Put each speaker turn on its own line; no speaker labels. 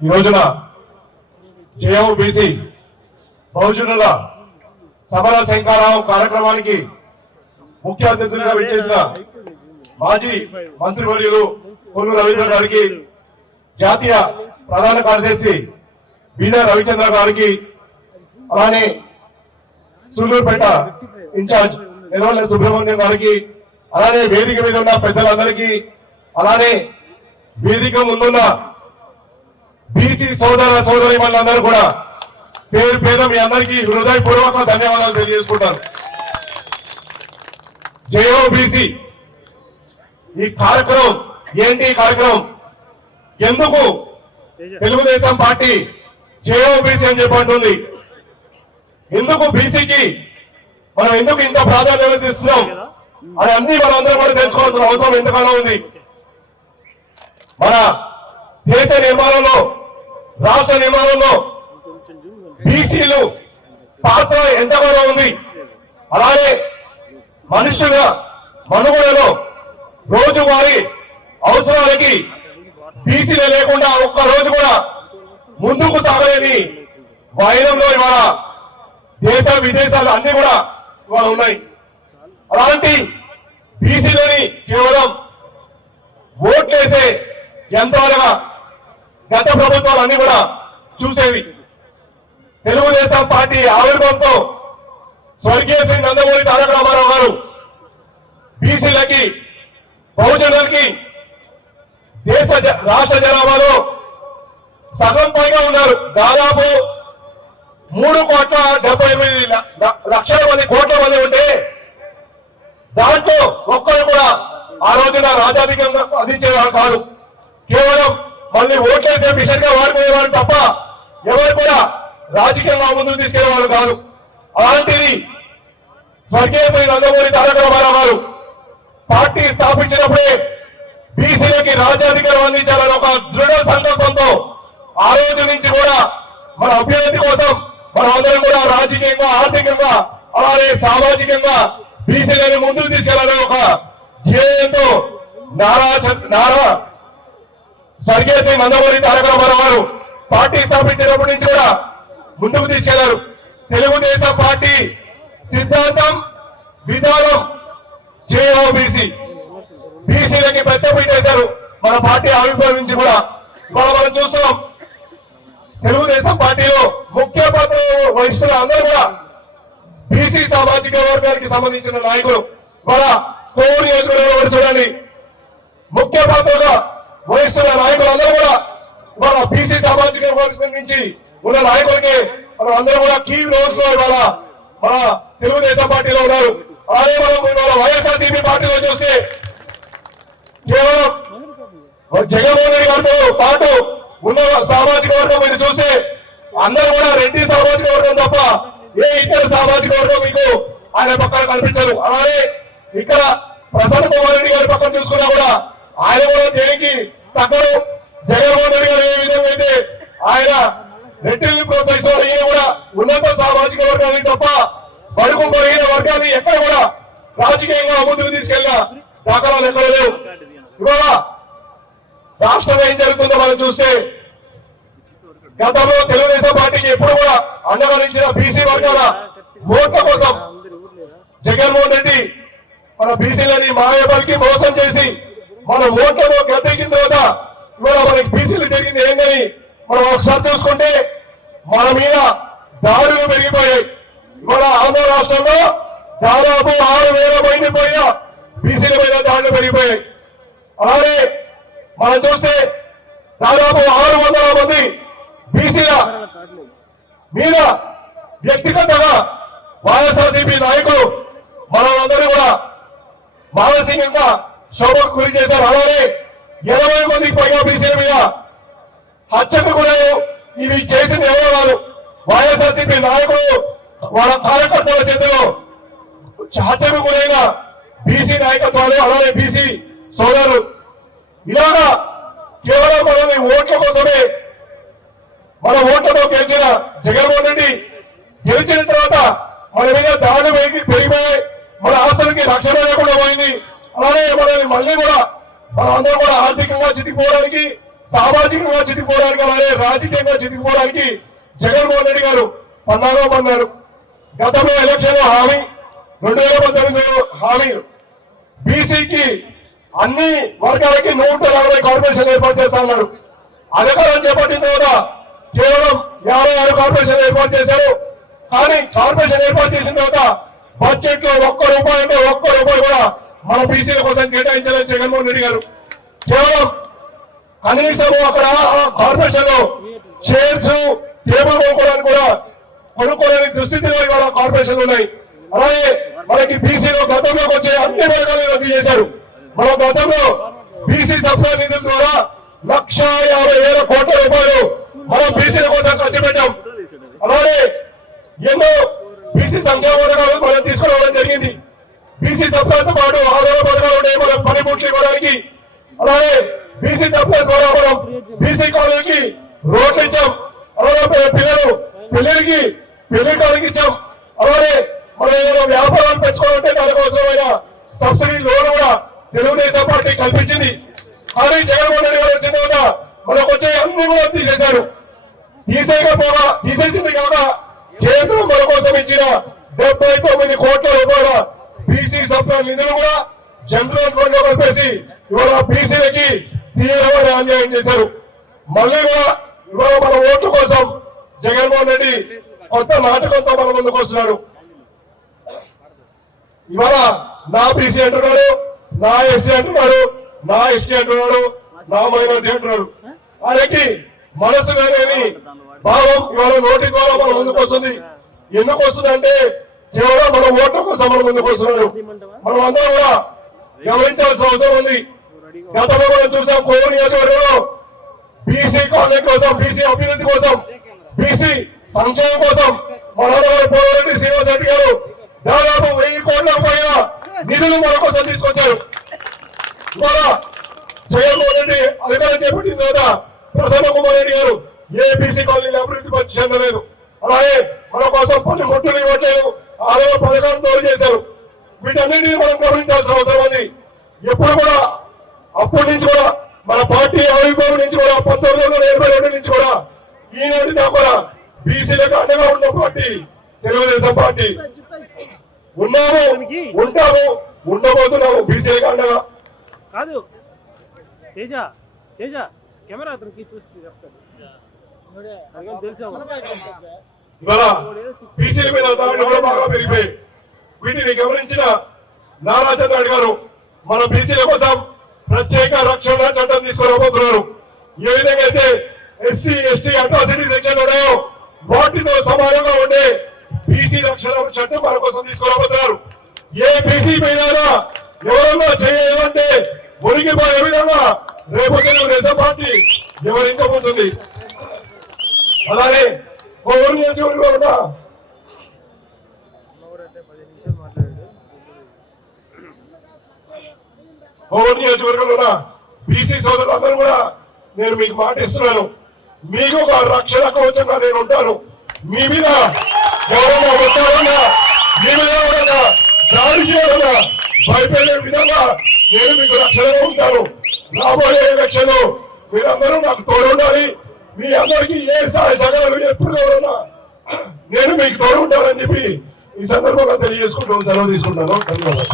ఈ రోజున JO BC బహుజనుల సమర శంకారావం కార్యక్రమానికి ముఖ్య అతిథులుగా విచ్చేసిన మాజీ మంత్రివర్యులు కొల్లు రవీంద్ర గారికి జాతీయ ప్రధాన కార్యదర్శి బీదా రవిచంద్ర గారికి అలానే సూలూరుపేట ఇన్ఛార్జ్ నిర్మల సుబ్రహ్మణ్యం గారికి అలానే వేదిక మీద ఉన్న పెద్దలందరికీ అలానే వేదిక ముందున్న బీసీ సోదర సోదరి వాళ్ళందరూ కూడా పేరు పేరు మీ అందరికీ హృదయపూర్వక ధన్యవాదాలు తెలియజేసుకుంటాను. జయో ఈ కార్యక్రమం ఏంటి ఈ కార్యక్రమం ఎందుకు తెలుగుదేశం పార్టీ జేఓ అని చెప్పి అంటుంది. ఎందుకు బీసీకి మనం ఎందుకు ఇంత ప్రాధాన్యత ఇస్తున్నాం? అని అన్ని మనందరం కూడా తెలుసుకోవాల్సిన అవసరం ఎంతగానో ఉంది? మన దేశ నిర్మాణంలో రాష్ట్ర నిర్మాణంలో బీసీలు పాత్ర ఎంతగానో ఉంది? అలాగే మనుషుల మనుగడలో రోజువారీ అవసరాలకి బీసీలే లేకుండా ఒక్క రోజు కూడా ముందుకు సాగలేని వైరంలో ఇవాళ దేశ విదేశాలు అన్ని కూడా ఇవాళ ఉన్నాయి. అలాంటి బీసీలోని కేవలం ఓట్లేసే యంత్రాలుగా గత ప్రభుత్వాలు అన్ని కూడా చూసేవి. తెలుగుదేశం పార్టీ ఆవిర్భావంతో స్వర్గీయ శ్రీ నందమూరి తారక రామారావు గారు బీసీలకి బహుజనులకి దేశ జ- రాష్ట్ర జనాభాలో సగం పైగా ఉన్నారు. దాదాపు మూడు కోట్ల డెబ్బై ఎనిమిది లక్షల మంది కోట్ల మంది ఉంటే దాంట్లో ఒక్కరు కూడా ఆ రోజున రాజాధికంగా అందించేవారు కాదు. కేవలం మళ్ళీ ఓట్లేసే మిషన్గా వాడుకునేవారు తప్ప ఎవరు కూడా రాజకీయంగా ముందుకు తీసుకెళ్ళేవారు కాదు. అలాంటిది స్వర్గీయ నందమూరి తారక రామారావు గారు పార్టీ స్థాపించినప్పుడే బీసీలకి రాజ్యాధికారం అందించాలని ఒక దృఢ సంకల్పంతో ఆ రోజు నుంచి కూడా మన అభ్యర్థి కోసం మనం అందరం కూడా రాజకీయంగా ఆర్థికంగా అలానే సామాజికంగా బీసీలను ముందుకు తీసుకెళ్ళాలని ఒక ధ్యేయంతో నారా నారా స్వర్గీయ శ్రీ నందమూరి తారక రామారావు గారు పార్టీ స్థాపించినప్పటి నుంచి కూడా ముందుకు తీసుకెళ్ళారు. తెలుగుదేశం పార్టీ సిద్ధాంతం విధానం జేఓబీసీ. బీసీలకి పెద్ద పెట్టేశారు మన పార్టీ ఆవిర్భావం కూడా ఇవాళ మనం చూస్తున్నాం. తెలుగుదేశం పార్టీలో ముఖ్య పాత్ర వహిస్తున్న అందరూ కూడా బీసీ సామాజిక వర్గానికి సంబంధించిన నాయకులు. ఇవాళ కోరు నియోజకవర్గంలో చూడాలి. చూడండి ముఖ్య పాత్రగా వహిస్తున్న నాయకులందరూ కూడా ఇవాళ బీసీ సామాజిక వర్గం నుంచి ఉన్న నాయకులకి మనం అందరూ కూడా కీ రోజు ఇవాళ మన తెలుగుదేశం పార్టీలో ఉన్నారు. అలాగే మనం ఇవాళ వైఎస్ఆర్సీపీ పార్టీలో చూస్తే కేవలం జగన్మోహన్ రెడ్డి గారితో పాటు ఉన్న సామాజిక వర్గం మీరు చూస్తే అందరూ కూడా రెడ్డి సామాజిక వర్గం తప్ప ఏ ఇతర సామాజిక వర్గం మీకు ఆయన పక్కన కనిపించరు అలాగే ఇక్కడ ప్రసన్న కుమార్ రెడ్డి గారి పక్కన చూసుకున్నా కూడా ఆయన కూడా దేనికి తగ్గరు జగన్మోహన్ రెడ్డి గారు ఏ విధంగా అయితే ఆయన రెడ్డిని ప్రోత్సహిస్తున్నారు ఈయన కూడా ఉన్నత సామాజిక వర్గాన్ని తప్ప బడుగు బలహీన వర్గాన్ని ఎక్కడ కూడా రాజకీయంగా ముందుకు తీసుకెళ్ళిన దాఖలాలు ఎక్కడ లేవు. ఇవాళ రాష్ట్రంలో ఏం జరుగుతుందో మనం చూస్తే గతంలో తెలుగుదేశం పార్టీకి ఎప్పుడు కూడా అండగలించిన బీసీ వర్గాల ఓట్ల కోసం జగన్మోహన్ రెడ్డి మన బీసీలని మాయబలికి మోసం చేసి మన ఓట్లలో గద్దెక్కిన తర్వాత ఇవాళ మనకి బీసీలు జరిగింది ఏంటని మనం ఒకసారి చూసుకుంటే మన మీద దాడులు పెరిగిపోయాయి. ఇవాళ ఆంధ్ర రాష్ట్రంలో దాదాపు ఆరు వేల మంది పైన బీసీల మీద దాడులు పెరిగిపోయాయి. అలానే మనం చూస్తే దాదాపు ఆరు వందల మంది బీసీల మీద వ్యక్తిగతంగా వైఎస్ఆర్సీపీ నాయకులు మనందరూ కూడా మానసికంగా శోభకు గురి చేశారు. అలానే ఇరవై మందికి పైగా బీసీల మీద హత్యకు గురయ్యారు. ఇవి చేసింది ఎవరో వారు? వైఎస్ఆర్సీపీ నాయకులు వాళ్ళ కార్యకర్తల చేతిలో హత్యకు గురైన బీసీ నాయకత్వాలు అలానే బీసీ సోదరులు. ఇలాగా కేవలం మనల్ని ఓట్ల కోసమే మన ఓట్లతో గెలిచిన జగన్మోహన్ రెడ్డి గెలిచిన తర్వాత మన మీద దాడి పెరిగిపోయాయి. మన ఆస్తులకి రక్షణ లేకుండా పోయింది. అలానే మనల్ని మళ్ళీ కూడా మనం కూడా ఆర్థికంగా చితికిపోవడానికి సామాజికంగా చితికిపోవడానికి అలాగే రాజకీయంగా చితికిపోవడానికి జగన్మోహన్ రెడ్డి గారు పన్నాగో పన్నారు. గతంలో ఎలక్షన్ హామీ రెండు వేల పంతొమ్మిది హామీ. బీసీకి అన్ని వర్గాలకి నూట నలభై కార్పొరేషన్ ఏర్పాటు చేస్తా అన్నాడు. అధికారం చేపట్టిన తర్వాత కేవలం యాభై ఆరు కార్పొరేషన్ ఏర్పాటు చేశారు. కానీ కార్పొరేషన్ ఏర్పాటు చేసిన తర్వాత బడ్జెట్లో ఒక్క రూపాయి అంటే ఒక్క రూపాయి కూడా మన బీసీల కోసం కేటాయించాలని జగన్మోహన్ రెడ్డి గారు. కేవలం కనీసం అక్కడ కార్పొరేషన్లో చైర్స్ టేబుల్ కొనుక్కోవడానికి కూడా కొనుక్కోవడానికి దుస్థితిలో ఇవాళ కార్పొరేషన్లు ఉన్నాయి. అలాగే మనకి బీసీలో గతంలోకి వచ్చే అన్ని వర్గాలు రద్దు చేశారు. మన గతంలో బీసీ సప్లై నిధుల ద్వారా లక్ష యాభై వేల కోట్ల రూపాయలు మనం బీసీల కోసం ఖర్చు పెట్టాం. అలాగే ఎన్నో బీసీ సంక్షేమ పథకాలు మనం తీసుకురావడం జరిగింది బీసీ సప్లైతో పాటు ఆదాయ పథకాలు ఉన్నాయి మనం పనిముట్లు ఇవ్వడానికి అలాగే బీసీ సప్లై ద్వారా మనం బీసీ కాలనీకి రోడ్లు ఇచ్చాం. అలాగే పిల్లలు పెళ్ళికి పెళ్ళి కాలకి ఇచ్చాం. అలాగే మనం ఏదైనా వ్యాపారాలు పెంచుకోవాలంటే దానికి అవసరమైన సబ్సిడీ లోన్ కూడా తెలుగుదేశం పార్టీ కల్పించింది. కానీ జగన్మోహన్ రెడ్డి గారు వచ్చిన తర్వాత మనకు వచ్చే అన్ని కూడా తీసేశారు. తీసేయకపోగా తీసేసింది కాక కేంద్రం మన కోసం ఇచ్చిన డెబ్బై తొమ్మిది కోట్ల రూపాయల నిధులు కూడా జనరల్ ఫండ్లో కలిపేసి ఇవాళ బీసీలకి తీవ్రమైన అన్యాయం చేశారు. మళ్ళీ కూడా ఇవాళ మన ఓట్ల కోసం జగన్మోహన్ రెడ్డి కొత్త నాటకంతో మన ముందుకు వస్తున్నాడు. ఇవాళ నా బీసీ అంటున్నాడు నా ఎస్సీ అంటున్నాడు నా ఎస్టీ అంటున్నాడు నా మైనార్టీ అంటున్నాడు. ఆయనకి మనసు లేని భావం ఇవాళ నోటి ద్వారా మన ముందుకు వస్తుంది. ఎందుకు వస్తుందంటే కేవలం మన ఓట్ల కోసం మన ముందుకు వస్తున్నాడు మనం అందరం కూడా గమనించాల్సిన అవసరం ఉంది. గతంలో మనం చూసాం కోవూరు నియోజకవర్గంలో బీసీ కాలనీ కోసం బీసీ అభివృద్ధి కోసం బీసీ సంక్షేమం కోసం మనోహర్ పోలరెడ్డి శ్రీనివాస్ రెడ్డి గారు దాదాపు వెయ్యి కోట్ల పైన నిధులు మన కోసం తీసుకొచ్చారు. ఇవాళ జగన్మోహన్ రెడ్డి అధికారం చేపట్టిన తర్వాత ప్రసన్న కుమార్ రెడ్డి గారు ఏ బీసీ కాలనీని అభివృద్ధి చెందలేదు అలాగే మన కోసం పని ముట్టులు ఇవ్వట్లేదు. ఆదాయ పథకాలు తోడు చేశారు. వీటన్నిటిని మనం గమనించాల్సిన అవసరం ఉంది. ఎప్పుడు కూడా అప్పటి నుంచి కూడా మన పార్టీ ఆవిర్భావం నుంచి కూడా పంతొమ్మిది వందల ఎనభై రెండు నుంచి కూడా ఈనాటి దాకా కూడా బీసీలకు అండగా ఉన్న పార్టీ తెలుగుదేశం పార్టీ. ఉన్నాము ఉంటాము ఉండబోతున్నాము బీసీలకు అండగా.
కాదు. తేజ తేజ కెమెరా అతనికి చూసి చెప్తాడు
ఇవాళ బీసీల మీద దాడులు కూడా బాగా పెరిగిపోయాయి. వీటిని గమనించిన నారా చంద్రబాబు గారు మన బీసీల కోసం ప్రత్యేక రక్షణ చట్టం తీసుకురాబోతున్నారు. ఏ విధంగా అయితే ఎస్సీ ఎస్టీ అట్రాసిటీ సెక్షన్ ఉన్నాయో వాటితో సమానంగా ఉండే బీసీ రక్షణ చట్టం మన కోసం తీసుకురాబోతున్నారు. ఏ బీసీ మీద ఎవరన్నా చేయాలంటే మునిగిపోయే విధంగా రేపు తెలుగుదేశం పార్టీ వివరించబోతుంది అలానే కోవూరు నియోజకవర్గంలో ఉన్న కోవూరు నియోజకవర్గంలో ఉన్న బీసీ సోదరులందరూ కూడా నేను మీకు మాట ఇస్తున్నాను మీకు ఒక రక్షణ కవచంగా నేను ఉంటాను. మీ మీద ఎవరైనా వచ్చారన్నా మీ మీద దాడి చేయకుండా భయపడే విధంగా నేను మీకు రక్షణగా ఉంటాను. రాబోయే ఎలక్షన్ మీరందరూ నాకు తోడు ఉండాలి మీ అందరికీ ఏ సహాయ సగలు ఎప్పుడు కావాలన్నా నేను మీకు తోడు ఉంటానని చెప్పి ఈ సందర్భంగా తెలియజేసుకుంటూ సెలవు తీసుకుంటాను ధన్యవాదాలు.